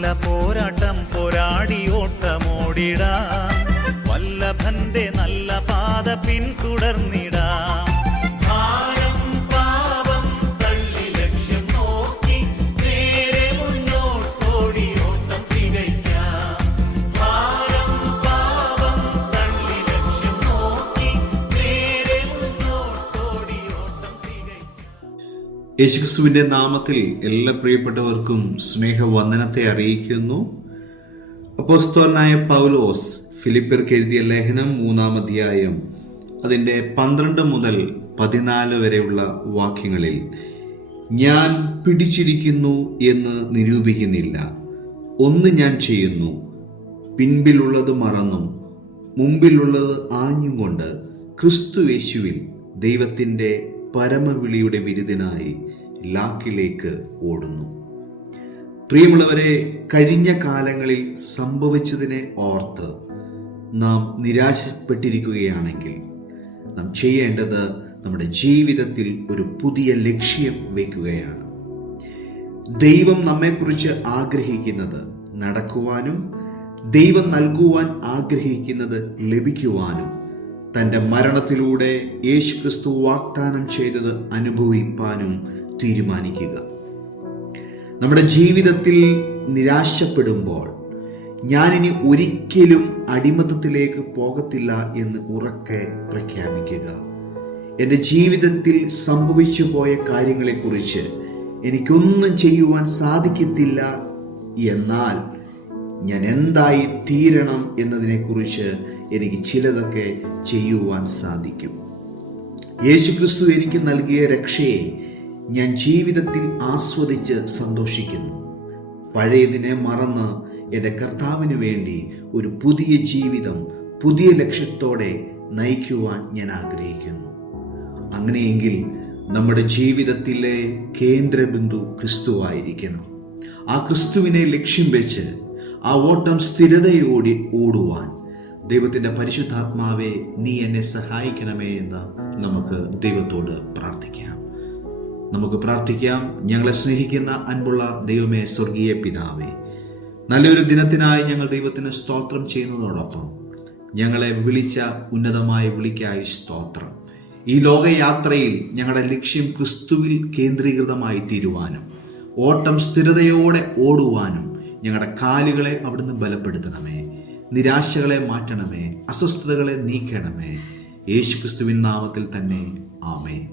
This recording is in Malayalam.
നല്ല പോരാട്ടം പോരാടി ഓട്ടമോടിടാം, വല്ലഭന്റെ നല്ല പാത പിന്തുടർന്നിടാം. ഭാരം പാപം തള്ളി ലക്ഷ്യം നോക്കി നേരെ മുന്നോട്ടോടി ഓട്ടം തികയ്ക്കാം. ഭാരം പാപം തള്ളി ലക്ഷ്യം നോക്കി നേരെ മുന്നോട്ടോടി ഓട്ടം തികയ്ക്കാം. യേശുക്രിസ്തുവിന്റെ നാമത്തിൽ എല്ലാ പ്രിയപ്പെട്ടവർക്കും സ്നേഹവന്ദനത്തെ അറിയിക്കുന്നു. അപ്പോസ്തലനായ പൗലോസ് ഫിലിപ്പിയർക്ക് എഴുതിയ ലേഖനം 3-ാം അധ്യായം അതിൻ്റെ 12 മുതൽ 14 വരെയുള്ള വാക്യങ്ങളിൽ, ഞാൻ പിടിച്ചിരിക്കുന്നു എന്ന് നിരൂപിക്കുന്നില്ല, ഒന്ന് ഞാൻ ചെയ്യുന്നു, പിൻപിലുള്ളത് മറന്നും മുമ്പിലുള്ളത് ആഞ്ഞുകൊണ്ട് ക്രിസ്തു യേശുവിൽ ദൈവത്തിൻ്റെ പരമവിളിയുടെ വിരുദിനായി ലാക്കിലേക്ക് ഓടുന്നു. പ്രിയമുള്ളവരെ, കഴിഞ്ഞ കാലങ്ങളിൽ സംഭവിച്ചതിനെ ഓർത്ത് നാം നിരാശപ്പെട്ടിരിക്കുകയാണെങ്കിൽ നാം ചെയ്യേണ്ടത് നമ്മുടെ ജീവിതത്തിൽ ഒരു പുതിയ ലക്ഷ്യം വയ്ക്കുകയാണ്. ദൈവം നമ്മെക്കുറിച്ച് ആഗ്രഹിക്കുന്നത് നടക്കുവാനും ദൈവം നൽകുവാൻ ആഗ്രഹിക്കുന്നത് ലഭിക്കുവാനും തൻ്റെ മരണത്തിലൂടെ യേശുക്രിസ്തു വാഗ്ദാനം ചെയ്തത് അനുഭവിപ്പാനും തീരുമാനിക്കുക. നമ്മുടെ ജീവിതത്തിൽ നിരാശപ്പെടുമ്പോൾ ഞാനിനി ഒരിക്കലും അടിമത്തത്തിലേക്ക് പോകത്തില്ല എന്ന് ഉറക്കെ പ്രഖ്യാപിക്കുക. എൻ്റെ ജീവിതത്തിൽ സംഭവിച്ചു പോയ കാര്യങ്ങളെക്കുറിച്ച് എനിക്കൊന്നും ചെയ്യുവാൻ സാധിക്കത്തില്ല, എന്നാൽ ഞാൻ എന്തായി തീരണം എന്നതിനെക്കുറിച്ച് എനിക്ക് ചിലതൊക്കെ ചെയ്യുവാൻ സാധിക്കും. യേശുക്രിസ്തു എനിക്ക് നൽകിയ രക്ഷയെ ഞാൻ ജീവിതത്തിൽ ആസ്വദിച്ച് സന്തോഷിക്കുന്നു. പഴയതിനെ മറന്ന് എൻ്റെ കർത്താവിന് വേണ്ടി ഒരു പുതിയ ജീവിതം പുതിയ ലക്ഷ്യത്തോടെ നയിക്കുവാൻ ഞാൻ ആഗ്രഹിക്കുന്നു. അങ്ങനെയെങ്കിൽ നമ്മുടെ ജീവിതത്തിലെ കേന്ദ്രബിന്ദു ക്രിസ്തുവായിരിക്കണം. ആ ക്രിസ്തുവിനെ ലക്ഷ്യം വെച്ച് ആ ഓട്ടം സ്ഥിരതയോടെ ഓടുവാൻ ദൈവത്തിൻ്റെ പരിശുദ്ധാത്മാവെ നീ എന്നെ സഹായിക്കണമേ എന്ന് നമുക്ക് ദൈവത്തോട് പ്രാർത്ഥിക്കാം. ഞങ്ങളെ സ്നേഹിക്കുന്ന അൻപുള്ള ദൈവമേ, സ്വർഗീയ പിതാവേ, നല്ലൊരു ദിനത്തിനായി ഞങ്ങൾ ദൈവത്തിന് സ്തോത്രം ചെയ്യുന്നതോടൊപ്പം ഞങ്ങളെ വിളിച്ച ഉന്നതമായ വിളിക്കായി സ്തോത്രം. ഈ ലോകയാത്രയിൽ ഞങ്ങളുടെ ലക്ഷ്യം ക്രിസ്തുവിൽ കേന്ദ്രീകൃതമായി തീരുവാനും ഓട്ടം സ്ഥിരതയോടെ ഓടുവാനും ഞങ്ങളുടെ കാലുകളെ അവിടുന്ന് ബലപ്പെടുത്തണമേ. നിരാശകളെ മാറ്റണമേ, അസ്വസ്ഥതകളെ നീക്കണമേ. യേശുക്രിസ്തുവിൻ നാമത്തിൽ തന്നെ ആമേൻ.